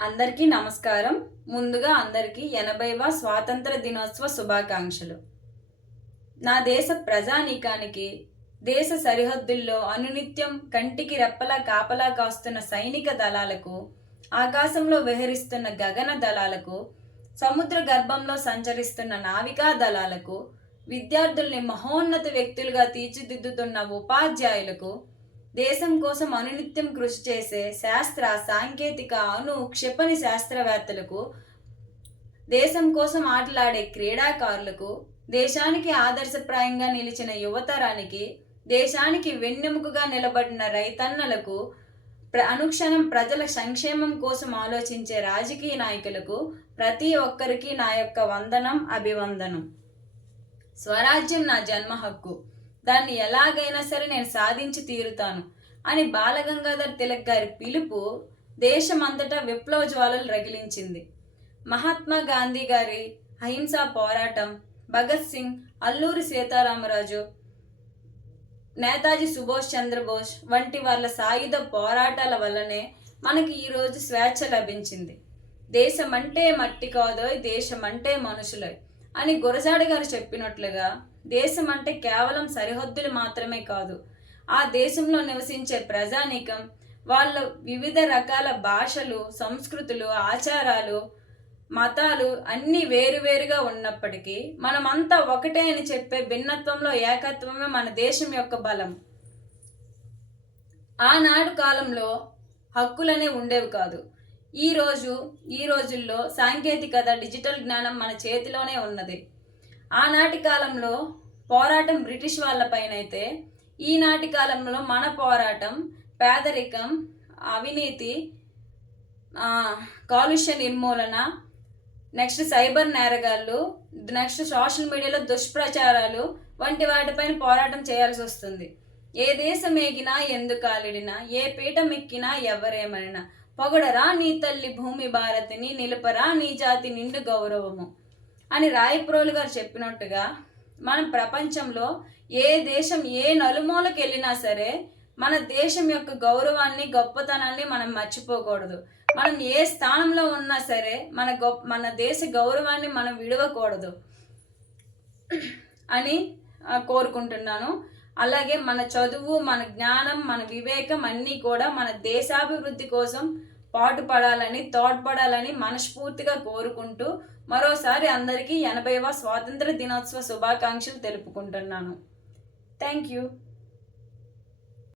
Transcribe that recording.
అందరికీ నమస్కారం. ముందుగా అందరికీ 80వ స్వాతంత్ర దినోత్సవ శుభాకాంక్షలు. నా దేశ ప్రజానీకానికి, దేశ సరిహద్దుల్లో అనునిత్యం కంటికి రెప్పలా కాపలా కాస్తున్న సైనిక దళాలకు, ఆకాశంలో విహరిస్తున్న గగన దళాలకు, సముద్ర గర్భంలో సంచరిస్తున్న నావికా దళాలకు, విద్యార్థుల్ని మహోన్నత వ్యక్తులుగా తీర్చిదిద్దుతున్న ఉపాధ్యాయులకు, దేశం కోసం అనునిత్యం కృషి చేసే శాస్త్ర సాంకేతిక క్షిపణి శాస్త్రవేత్తలకు, దేశం కోసం ఆటలాడే క్రీడాకారులకు, దేశానికి ఆదర్శప్రాయంగా నిలిచిన యువతరానికి, దేశానికి వెన్నెముకగా నిలబడిన రైతన్నలకు, అనుక్షణం ప్రజల సంక్షేమం కోసం ఆలోచించే రాజకీయ నాయకులకు ప్రతి ఒక్కరికి నా యొక్క వందనం, అభివందనం. స్వరాజ్యం నా జన్మ హక్కు, దాన్ని ఎలాగైనా సరే నేను సాధించి తీరుతాను అని బాలగంగాధర్ తిలక్ గారి పిలుపు దేశమంతటా విప్లవ జ్వాలలు రగిలించింది. మహాత్మా గాంధీ గారి అహింసా పోరాటం, భగత్ సింగ్, అల్లూరి సీతారామరాజు, నేతాజీ సుభాష్ చంద్రబోస్ వంటి వాళ్ళ సాయుధ పోరాటాల వల్లనే మనకి ఈరోజు స్వేచ్ఛ లభించింది. దేశమంటే మట్టి కాదోయ్, దేశమంటే మనుషులే అని గురజాడ గారు చెప్పినట్లుగా దేశం అంటే కేవలం సరిహద్దులు మాత్రమే కాదు, ఆ దేశంలో నివసించే ప్రజానీకం, వాళ్ళ వివిధ రకాల భాషలు, సంస్కృతులు, ఆచారాలు, మతాలు అన్నీ వేరువేరుగా ఉన్నప్పటికీ మనమంతా ఒకటే అని చెప్పే భిన్నత్వంలో ఏకత్వమే మన దేశం యొక్క బలం. ఆనాడు కాలంలో హక్కులనే ఉండేవి కాదు. ఈ రోజుల్లో సాంకేతికత, డిజిటల్ జ్ఞానం మన చేతిలోనే ఉన్నది. ఆనాటి కాలంలో పోరాటం బ్రిటిష్ వాళ్ళపైన అయితే, ఈనాటి కాలంలో మన పోరాటం పేదరికం, అవినీతి, కాలుష్య నిర్మూలన, నెక్స్ట్ సైబర్ నేరగాళ్ళు, నెక్స్ట్ సోషల్ మీడియాలో దుష్ప్రచారాలు వంటి వాటిపైన పోరాటం చేయాల్సి వస్తుంది. ఏ దేశం ఎగినా ఎందుకు ఆలిడినా, ఏ పీఠం ఎక్కినా ఎవరేమనినా, పొగడరా నీ తల్లి భూమి భారతిని, నిలుపరా నీ జాతి నిండు గౌరవము అని రాయప్రోలు గారు చెప్పినట్టుగా మనం ప్రపంచంలో ఏ దేశం ఏ నలుమూలకి వెళ్ళినా సరే మన దేశం యొక్క గౌరవాన్ని, గొప్పతనాన్ని మనం మర్చిపోకూడదు. మనం ఏ స్థానంలో ఉన్నా సరే మన దేశ గౌరవాన్ని మనం విడవకూడదు అని కోరుకుంటున్నాను. అలాగే మన చదువు, మన జ్ఞానం, మన వివేకం అన్నీ కూడా మన దేశాభివృద్ధి కోసం తోడ్పడాలని మనస్ఫూర్తిగా కోరుకుంటూ మరోసారి అందరికీ 80వ స్వాతంత్ర దినోత్సవ శుభాకాంక్షలు తెలుపుకుంటున్నాను. Thank you.